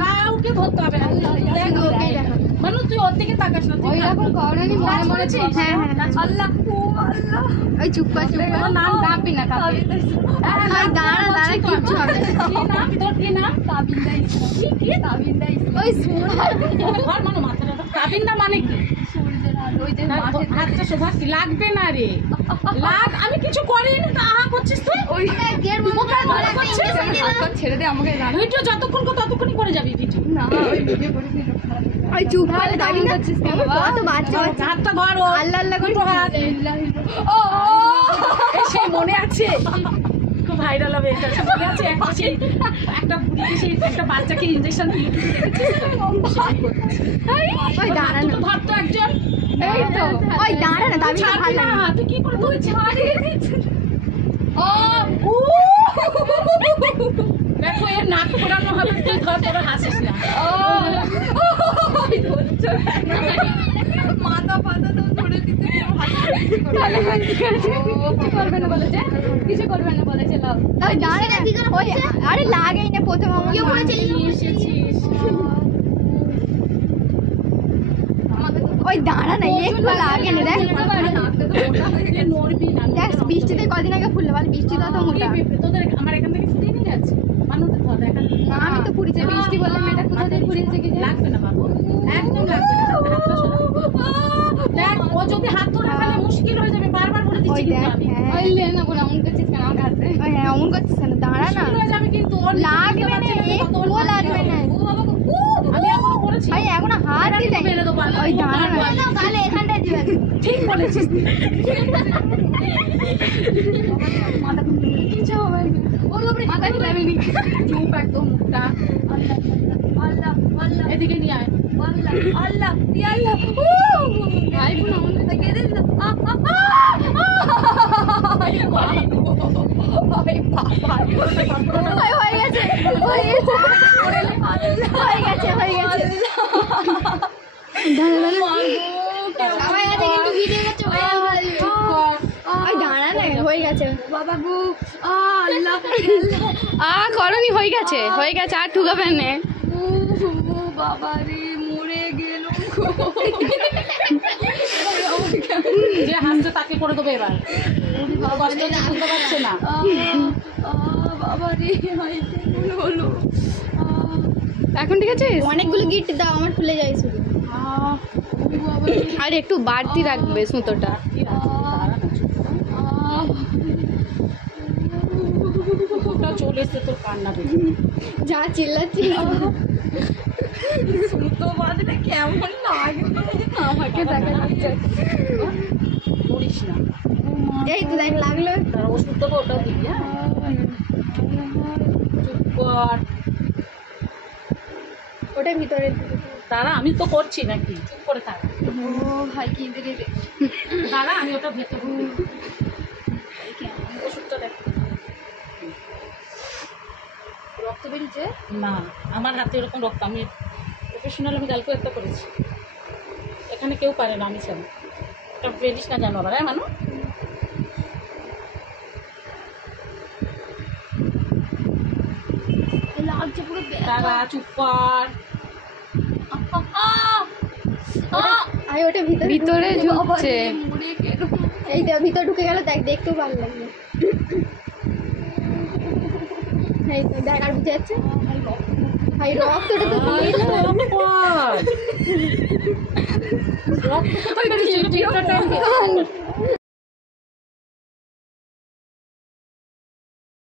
কাউকে ধরতে হবে না। মানু তুই ওর দিকে তাকাস না, তুই ওইরকম করনি মনে মনে। হ্যাঁ আল্লাহ ও আল্লাহ, ওই চুপ কর চুপ কর, নাম কাঁপি না কাঁপি। দাঁড়া দাঁড়া কিচ্ছু হবে না। তোর কি নাম? তাবিন্দা ইসলাম। কি তাবিন্দা ইসলাম? ওই ঘর মানু মাথাটা তাবিন্দা মানে কি? ওই যে হাতটা সোজা লাগবে না রে, লাগ। আমি কিছু করিনি তো আহা করছিস তুই। ওই গের মনে করছিস। ছেড়ে দে আমাকে। ভিডিও যতক্ষণ ততক্ষণই করে যাবি ভিডিও। না ওই ভিডিও করে দিল। ওই চুপ করে তাবিন্দা করছিস কেন বাবা? তো বাচ্চা হাতটা ধর। ও আল্লাহ আল্লাহ করে হাত। ও সেই মনে আছে, খুব ভাইরাল হবে এটা। মনে আছে একটা বুড়িকে, সেই একটা বাচ্চাকে ইনজেকশন দিয়ে ওই দাঁড়া না, ধর তো একজন। এই তো ওই দাঁড়া না, দাবি ছাড়বি না। তুই কি করে তুই ছাড়িয়ে দিচ্ছিস? দেখো এর নাক ফোড়ানো হবে, তুই ধর, তোরা হাসিস না। মাথা পাতা তো ধরে দিতে কিছু করবে না বলেছে, কিছু করবে না বলেছে। ওই দাঁড়া না, ওই আরে লাগেই না প্রথম আমাকে বলেছে এসেছিস। ওই দাঁড়া না, একটু লাগে না। দেখ নড়বি না। দেখ বৃষ্টিতে কদিন আগে ফুললে বল, বৃষ্টি তো তো মোটা। তোদের আমার এখান থেকে ফুটিয়ে নিয়ে যাচ্ছে মানুষের ধর। দেখা আমি তো ফুরিয়েছে, বৃষ্টি বললাম এটা কোথা থেকে ফুরিয়েছে কিছু লাগবে না বাবু, একদম লাগবে না। হাতটা সরা। দেখ ও যদি হাত ধরে ফেলে মুশকিল হয়ে যাবে। বারবার বলে দিচ্ছি কিন্তু আমি। ওই লে না বলে অমন করছিস কেন আমার হাতে? হ্যাঁ অমন করছিস কেন? দাঁড়া না, মুশকিল হয়ে যাবে কিন্তু। ওর লাগবে না, একটুও লাগবে না। আমি এখনো করেছি। ভাই এখন হাত দিতে মেরে দেবো। ওই দাঁড়া না, তাহলে এখানটায় দিবে। ঠিক বলেছিস। কিছু হবে না, ওর উপরে মাথা দিলাম নি। চুপ একদম মুখটা। আল্লাহ আল্লাহ আল্লাহ, এদিকে নিয়ে আয়। আল্লাহ আল্লাহ আল্লাহ। ভাই বোন আমার কথা কে দিল? হয়ে গেছে হয়ে গেছে হয়ে গেছে হয়ে গেছে। দাঁড়া না, হয়ে গেছে বাবা গো। আল্লাহ করনি, হয়ে গেছে হয়ে গেছে, আর ঠুকাবেন না। বাবা রে, মরে গেল। যে হাসছে তাকে করে দেবে এবার। কষ্ট বুঝতে পারছে না। বাবা রে, হলো। এখন ঠিক আছে? অনেকগুলো গিট দাও, আমার খুলে যায় শুধু। আর একটু বাড়তি রাখবে সুতোটা। চলে এসছে তোর কান্না পেয়ে। যা চিল্লাচ্ছি সুতো বাঁধলে কেমন লাগবে আমাকে দেখা যাচ্ছে। করিস না। এই তো দেখ লাগলো। ওষুধ দেবো, ওটাও দিবি। হ্যাঁ চুপ কর। ওটা ভিতরে দাঁড়া, আমি তো করছি নাকি, চুপ করে থাক। ও ভাই কি দিদি দাঁড়া, আমি ওটা ভেতরে ওষুধটা দেখ। রক্ত বেরিয়েছে না, আমার হাতে এরকম রক্ত। আমি প্রফেশনাল, আমি কালকে একটা করেছি। এখানে কেউ পারে না, আমি ছাড়া। এটা বেরিস না জানো আবার। হ্যাঁ মানু, লাগছে পুরো। দাঁড়া, চুপ কর। আরে ওটা ভিতরে ঢুকছে। এই দেখ ভিতরে ঢুকে গেল। দেখ, দেখতেও ভালো লাগবে। এই তো দেখ, আর বুঝে যাচ্ছে ভাই রক্তটা তো রক্ত কোথায় বেরিয়েছে?